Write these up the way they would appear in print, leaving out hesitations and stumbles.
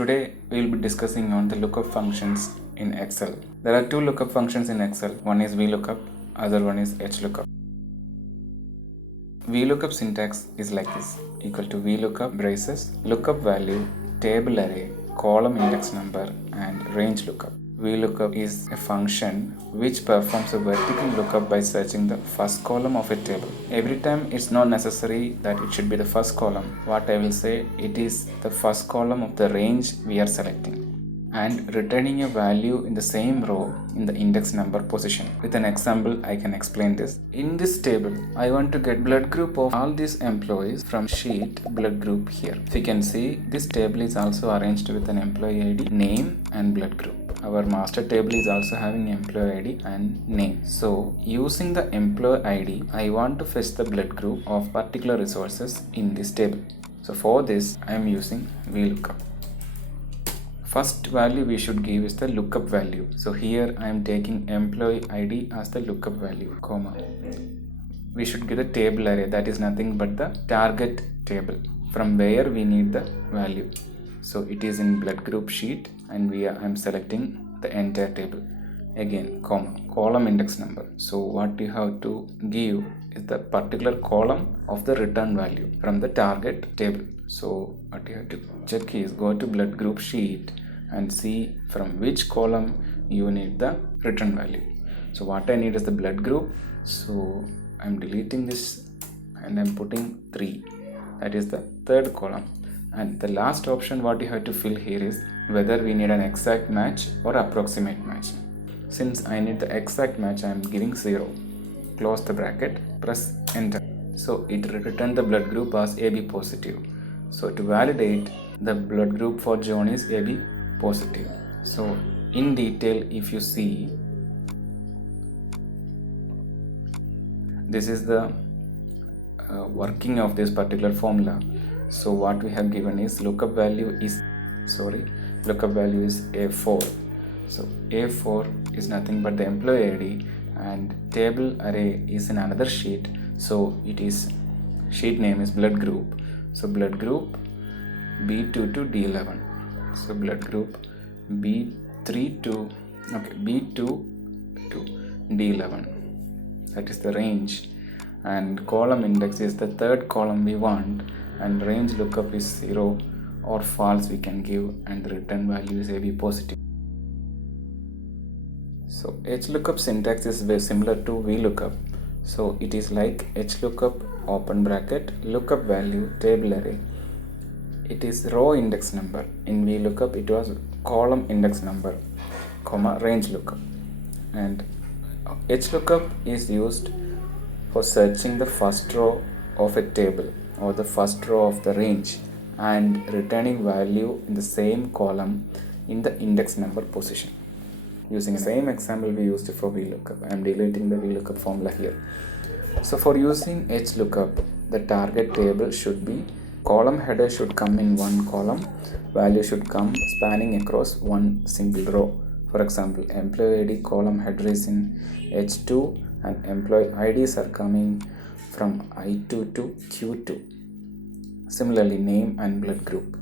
Today we will be discussing on the lookup functions in Excel. There are two lookup functions in Excel. One is Vlookup, other one is Hlookup. Vlookup syntax is like this: equal to Vlookup braces, lookup value, table array, column index number, and range lookup. Vlookup is a function which performs a vertical lookup by searching the first column of a table. Every time it's not necessary that it should be the first column. What I will say, it is the first column of the range we are selecting and returning a value in the same row in the index number position. With an example, I can explain this. In this table, I want to get blood group of all these employees from sheet blood group here. If you can see, this table is also arranged with an employee ID, name and blood group. Our master table is also having employee ID and name. So using the employee ID, I want to fetch the blood group of particular resources in this table. So for this, I am using Vlookup. First value we should give is the lookup value. So here I am taking employee ID as the lookup value, comma. We should give the table array, that is nothing but the target table from where we need the value. So it is in blood group sheet and I am selecting the entire table. Again, comma, column index number. So what you have to give is the particular column of the return value from the target table. So what you have to check is go to blood group sheet and see from which column you need the return value. So what I need is the blood group. So I'm deleting this and I'm putting 3. That is the third column. And the last option what you have to fill here is whether we need an exact match or approximate match. Since I need the exact match, I am giving 0. Close the bracket, press enter. So it returned the blood group as AB positive. So to validate, the blood group for John is AB positive. So in detail, if you see, this is the working of this particular formula. So what we have given is lookup value is A4. So A4 is nothing but the employee ID and table array is in another sheet. So it is sheet name is blood group. So blood group B2 to D11. So blood group B2 to D11. That is the range. And column index is the third column we want. And range lookup is 0 or false we can give, and the return value is AB positive. So Hlookup syntax is very similar to Vlookup. So it is like Hlookup open bracket lookup value table array. It is row index number. In Vlookup it was column index number, comma range lookup. And Hlookup is used for searching the first row of a table or the first row of the range and returning value in the same column in the index number position. Using the same example we used for Vlookup, I am deleting the Vlookup formula here. So for using Hlookup, the target table should be column header should come in one column, value should come spanning across one single row. For example, employee ID column header is in H2 and employee IDs are coming from I2 to Q2. Similarly, name and blood group.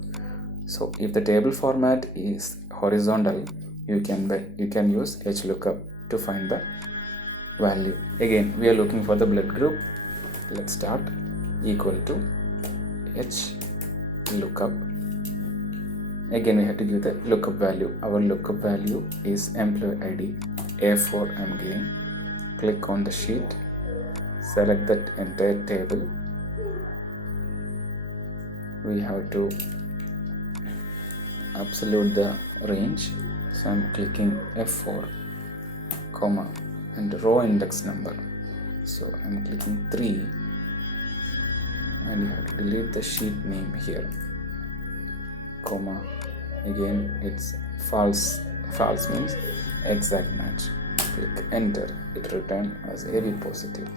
So if the table format is horizontal, you can use Hlookup to find the value. Again, we are looking for the blood group. Let's start equal to Hlookup. Again, we have to give the lookup value. Our lookup value is employee ID A4. I'm giving. Click on the sheet, select that entire table. We have to absolute the range. So I'm clicking F4, comma, and row index number. So I'm clicking 3, and you have to delete the sheet name here, comma. Again, it's false. False means exact match. Click enter. It returns as AB positive.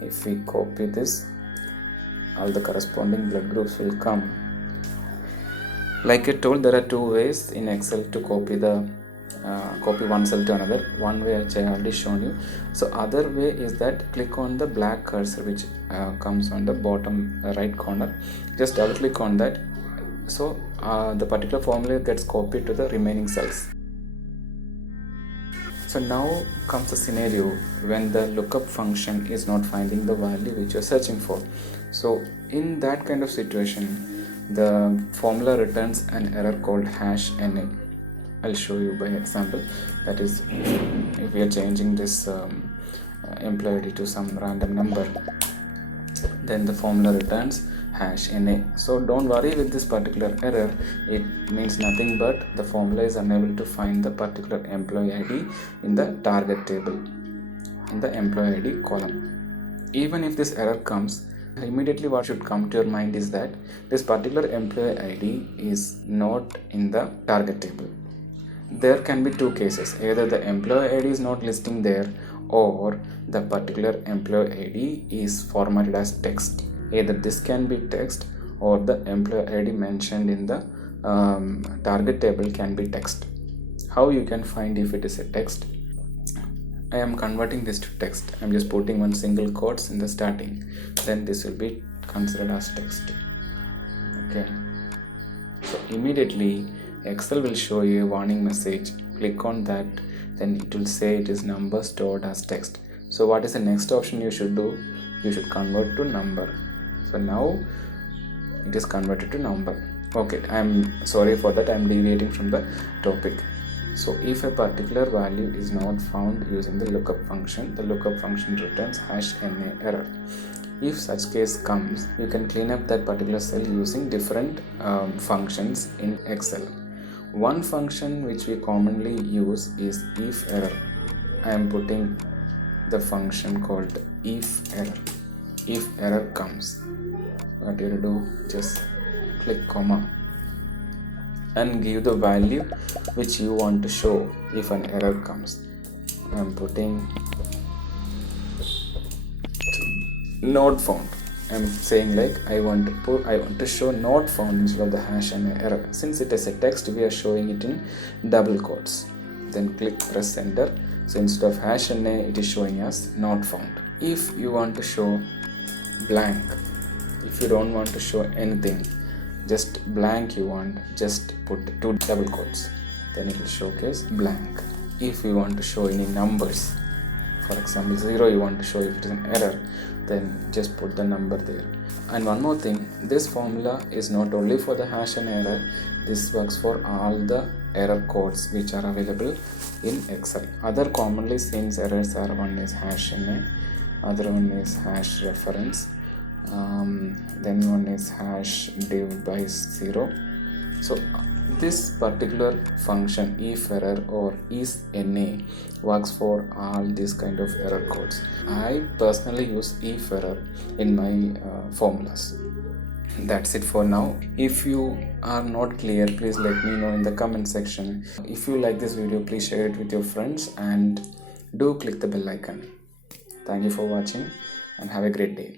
If we copy this, all the corresponding blood groups will come. Like I told, there are two ways in Excel to copy one cell to another. One way which I already shown you. So other way is that click on the black cursor which comes on the bottom right corner. Just double click on that, So the particular formula gets copied to the remaining cells. So now comes a scenario when the lookup function is not finding the value which you're searching for. So in that kind of situation, the formula returns an error called #NA. I'll show you by example. That is, if we are changing this employee ID to some random number, then the formula returns #NA. So don't worry with this particular error. It means nothing but the formula is unable to find the particular employee ID in the target table, in the employee ID column. Even if this error comes, immediately what should come to your mind is that this particular employee ID is not in the target table. There can be two cases: either the employee ID is not listing there, or the particular employee ID is formatted as text. Either this can be text, or the employee ID mentioned in the target table can be text. How you can find if it is a text? I am converting this to text. I am just putting one single quotes in the starting, then this will be considered as text. Okay, so immediately Excel will show you a warning message. Click on that, then it will say it is number stored as text. So what is the next option you should do? You should convert to number. So now it is converted to number. Okay, I'm sorry for that, I'm deviating from the topic. So if a particular value is not found using the lookup function, the lookup function returns #NA error. If such case comes, you can clean up that particular cell using different functions in Excel. One function which we commonly use is if error. I am putting the function called if error. If error comes, what you do, just click comma and give the value which you want to show if an error comes. I am putting not found. I'm saying like I want to show not found instead of the #NA error. Since it is a text, we are showing it in double quotes. Then press enter. So instead of #NA, it is showing as not found. If you want to show blank, if you don't want to show anything, just blank you want, just put 2 double quotes, then it will showcase blank. If you want to show any numbers, for example 0 you want to show if it is an error, then just put the number there. And one more thing, this formula is not only for the #NA error, this works for all the error codes which are available in Excel. Other commonly seen errors are, one is #NA, other one is #reference, then one is #div_by0. So this particular function if error or is_NA works for all these kind of error codes. I personally use if error in my formulas. That's it for now. If you are not clear, please let me know in the comment section. If you like this video, please share it with your friends and do click the bell icon. Thank you for watching and have a great day.